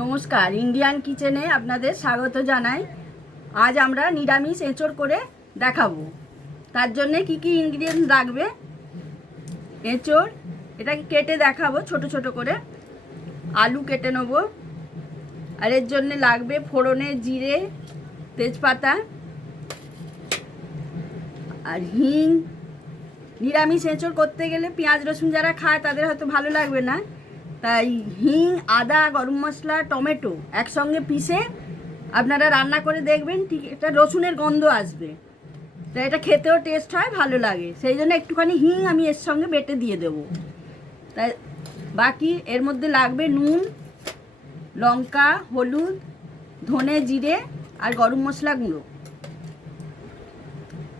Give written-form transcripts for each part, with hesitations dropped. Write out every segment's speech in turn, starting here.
নমস্কার, ইন্ডিয়ান কিচেনে আপনাদের স্বাগত জানাই। আজ আমরা নিরামিষ এঁচড় করে দেখাবো। তার জন্য কি কি ইনগ্রিডিয়েন্টস লাগবে? এঁচড়, এটাকে কেটে দেখাবো ছোট ছোট করে। আলু কেটে নেব, আর এর জন্য লাগবে ফোড়নে জিরে, তেজপাতা আর হিং। নিরামিষ এঁচড় করতে গেলে পেঁয়াজ রসুন যারা খায় তাদের হয়তো ভালো লাগবে না, তাই হিং, আদা, গরম মশলা, টমেটো একসঙ্গে পিষে আপনারা রান্না করে দেখবেন, ঠিক এটা রসুনের গন্ধ আসবে, তাই এটা খেতেও টেস্ট হয়, ভালো লাগে। সেই জন্য একটুখানি হিং আমি এর সঙ্গে বেটে দিয়ে দেবো। তাই বাকি এর মধ্যে লাগবে নুন, লঙ্কা, হলুদ, ধনে, জিরে আর গরম মশলা গুঁড়ো।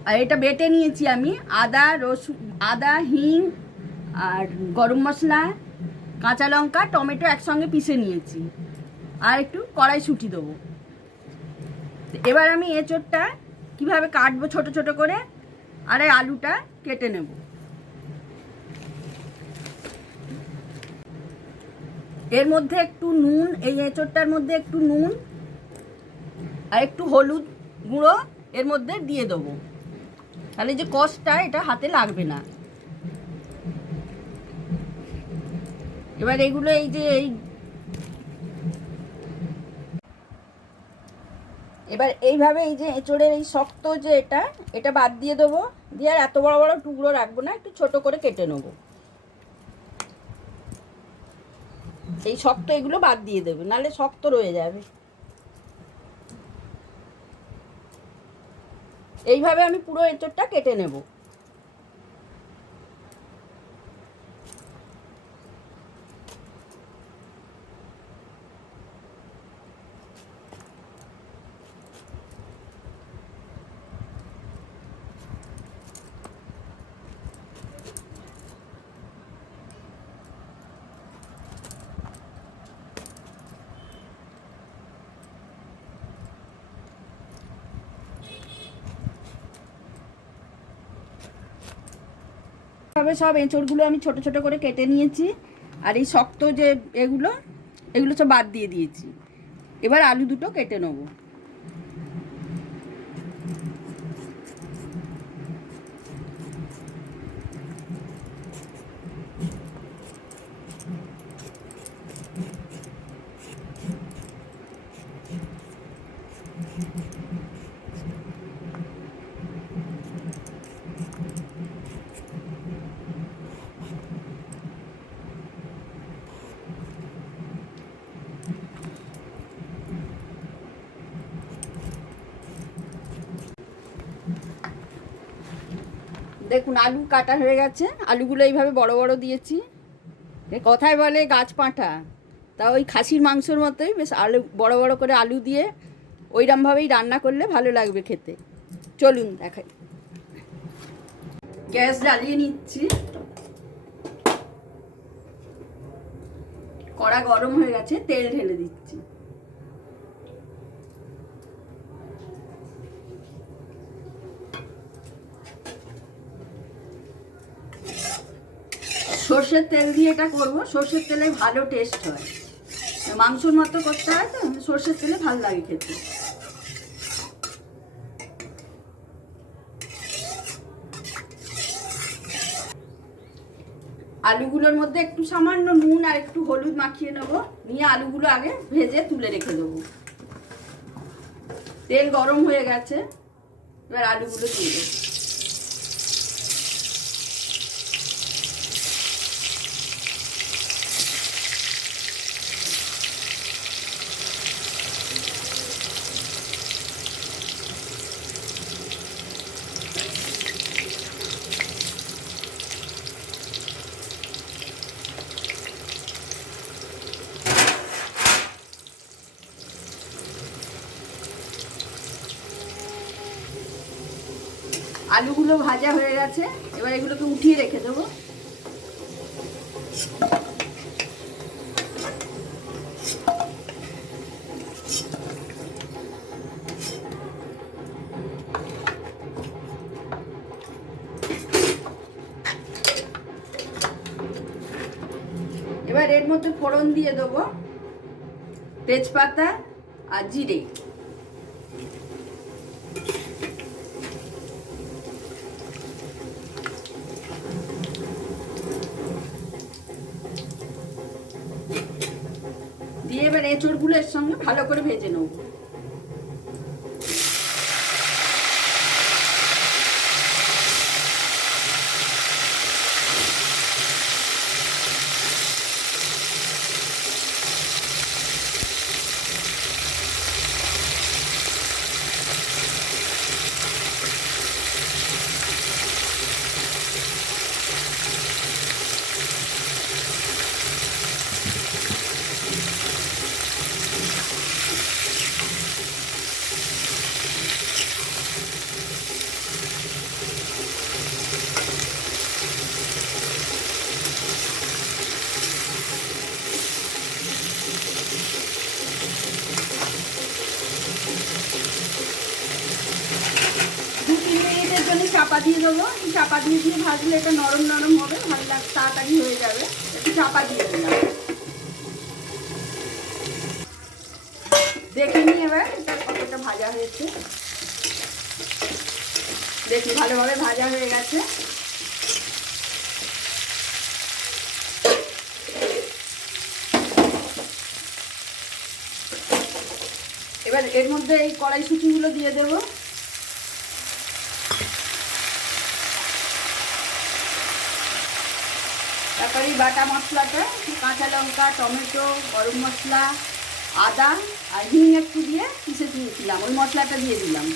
আর এটা বেটে নিয়েছি আমি আদা, রসুন, আদা, হিং আর গরম মশলা, কাঁচা লঙ্কা, টমেটো একসঙ্গে পিষে নিয়েছি। আর একটু কড়াইশুঁটি দেবো। এবার আমি এঁচড়টা কীভাবে কাটবো ছোট ছোট করে, আর এই আলুটা কেটে নেব। এর মধ্যে একটু নুন, এই এঁচড়টার মধ্যে একটু নুন আর একটু হলুদ গুঁড়ো এর মধ্যে দিয়ে দেবো, তাহলে যে কষটা এটা হাতে লাগবে না। এবার এগুলো এবার এইভাবে এই যে এঁচড়ের এই শক্ত যে এটা বাদ দিয়ে দেবো, দিয়ে আর এত বড় বড় টুকরো রাখবো না, একটু ছোট করে কেটে নেবো। এই শক্ত এগুলো বাদ দিয়ে দেবে, নাহলে শক্ত রয়ে যাবে। এইভাবে আমি পুরো এঁচড়টা কেটে নেব। তবে সব এঁচড়গুলো আমি ছোট ছোট করে কেটে নিয়েছি, আর এই শক্ত যে এগুলো সব বাদ দিয়ে দিয়েছি। এবার আলু দুটো কেটে নেবো। দেখুন আলু কাটা হয়ে গেছে। আলুগুলো এইভাবে বড় বড় দিয়েছি। কথায় বলে গাছ পাঁঠা, তা ওই খাসির মাংসর মতোই বেশ আলু বড় বড় করে আলু দিয়ে ওইরকমভাবেই রান্না করলে ভালো লাগবে খেতে। চলুন দেখাই। গ্যাস জ্বালিয়ে নিচ্ছি, কড়া গরম হয়ে গেছে, তেল ঢেলে দিচ্ছি। সর্ষের তেল দিয়ে এটা করবো, সর্ষের তেলে ভালো টেস্ট হয়। মাংসর মতো করতে হয় তো, সর্ষের তেলে ভালো লাগে খেতে। আলুগুলোর মধ্যে একটু সামান্য নুন আর একটু হলুদ মাখিয়ে নেবো, নিয়ে আলুগুলো আগে ভেজে তুলে রেখে দেবো। তেল গরম হয়ে গেছে, এবার আলুগুলো দিয়ে দেবো। আলুগুলো ভাজা হয়ে গেছে, এবার এগুলোকে উঠিয়ে রেখে দেবো। এবার এর মধ্যে ফোড়ন দিয়ে দেবো তেজপাতা আর জিরে। দিয়ে এবার এঁচড়গুলো এর সঙ্গে ভালো করে ভেজে নেব। চাপা দিয়ে দেবো, চাপা দিয়ে ভাজলে এটা নরম নরম হবে, ভালো লাগবে, তাড়াতাড়ি হয়ে যাবে। একটু চাপা দিয়ে দিলাম। দেখে নিই এবার এটা কতটা ভাজা হয়েছে। দেখি ভালোভাবে ভাজা হয়ে গেছে। এবার এর মধ্যে এই কড়াইশুঁটিগুলো দিয়ে দেবো। তারপরে এই বাটা মশলাটা কাঁচা লঙ্কা, টমেটো, গরম মশলা, আদা আর হিং একটু দিয়ে পিষে দিয়েছিলাম, ওই মশলাটা দিয়ে দিলাম।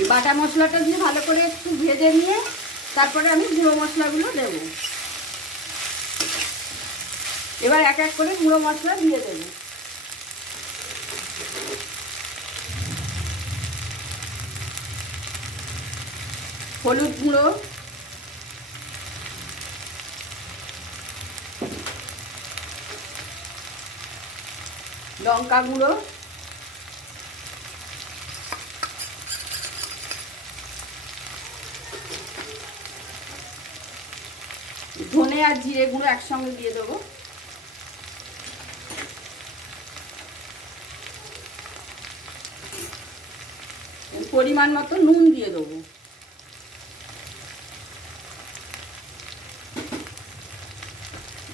এই বাটা মশলাটা দিয়ে ভালো করে একটু ভেজে নিয়ে তারপরে আমি গুঁড়ো মশলাগুলো দেবো। এবার এক এক করে গুঁড়ো মশলা দিয়ে দেবো। হলুদ গুঁড়ো, লঙ্কা গুঁড়ো, ধনে আর জিরে গুঁড়ো একসঙ্গে দিয়ে দেবো। পরিমাণ মতো নুন দিয়ে দেবো।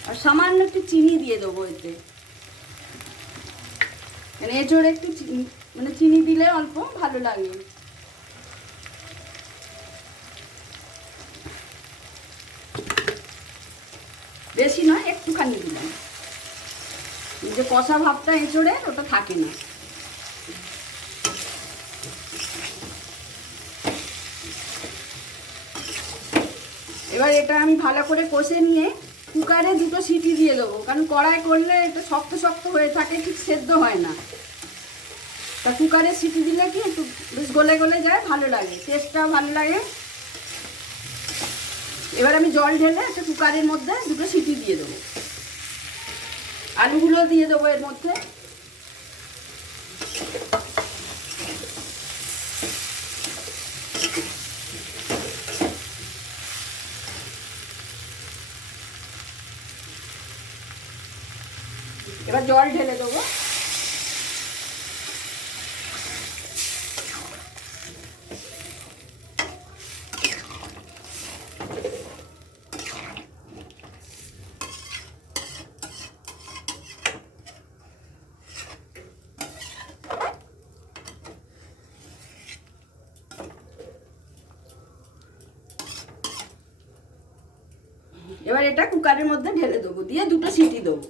আর সামান্য একটু চিনি দিয়ে দেবো এতে, মানে এঁচড়ে একটু মানে চিনি দিলে অল্প ভালো লাগে। বেশি নয়, একটুখানি দিলাম, যে কষা ভাবটা এঁচড়ে ওটা থাকে না। এবার এটা আমি ভালো করে কষে নিয়ে কুকারে 2টো সিটি দিয়ে দেবো, কারণ কড়াই করলে এটা শক্ত শক্ত হয়ে থাকে, ঠিক সেদ্ধ হয় না। তা কুকারে সিটি দিলে কি একটু বেশ গলে গলে যায়, ভালো লাগে, টেস্টটাও ভালো লাগে। এবার আমি জল ঢেলে একটা কুকারের মধ্যে 2টো সিটি দিয়ে দেবো। আলুগুলো দিয়ে দেবো এর মধ্যে। এবার জল ঢেলে দেবো। এবার এটা কুকারের মধ্যে ঢেলে দেবো, দিয়ে 2টো সিটি দেবো।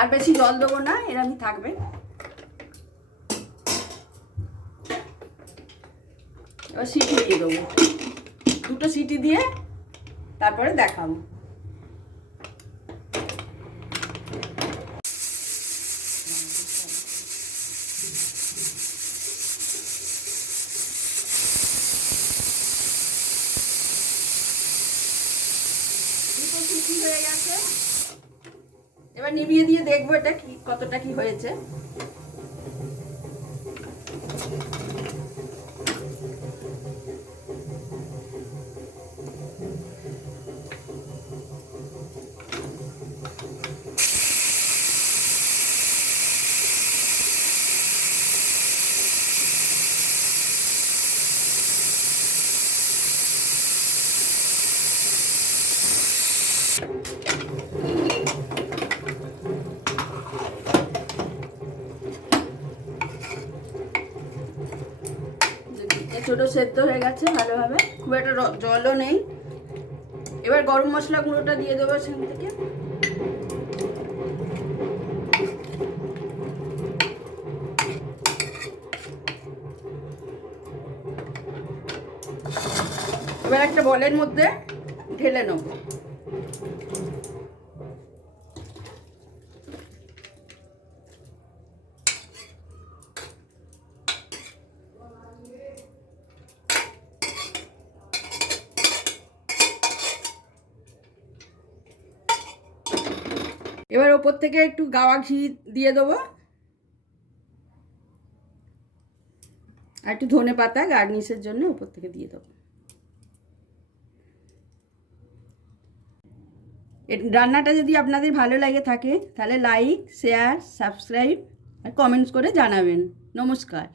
আর বেশি জল দেবো না, এরকমই থাকবে। এবার সিটি দিয়ে দেবো, 2টো সিটি দিয়ে তারপরে দেখাবো। হয়ে গেছে, এবার নিভিয়ে দিয়ে দেখবো এটা কি কতটা কি হয়েছে। ছোটো সেদ্ধ হয়ে গেছে ভালোভাবে, খুব একটা জলও নেই। এবার গরম মশলা গুঁড়োটা দিয়ে দেবো সেখান থেকে। এবার একটা বলের মধ্যে ঢেলে নেব। এবার ওপর থেকে একটু গাওয়া ঘি দিয়ে দেবো, আর একটু ধনে পাতা গার্নিশের জন্য ওপর থেকে দিয়ে দেবো। রান্নাটা যদি আপনাদের ভালো লাগে থাকে তাহলে লাইক, শেয়ার, সাবস্ক্রাইব আর কমেন্টস করে জানাবেন। নমস্কার।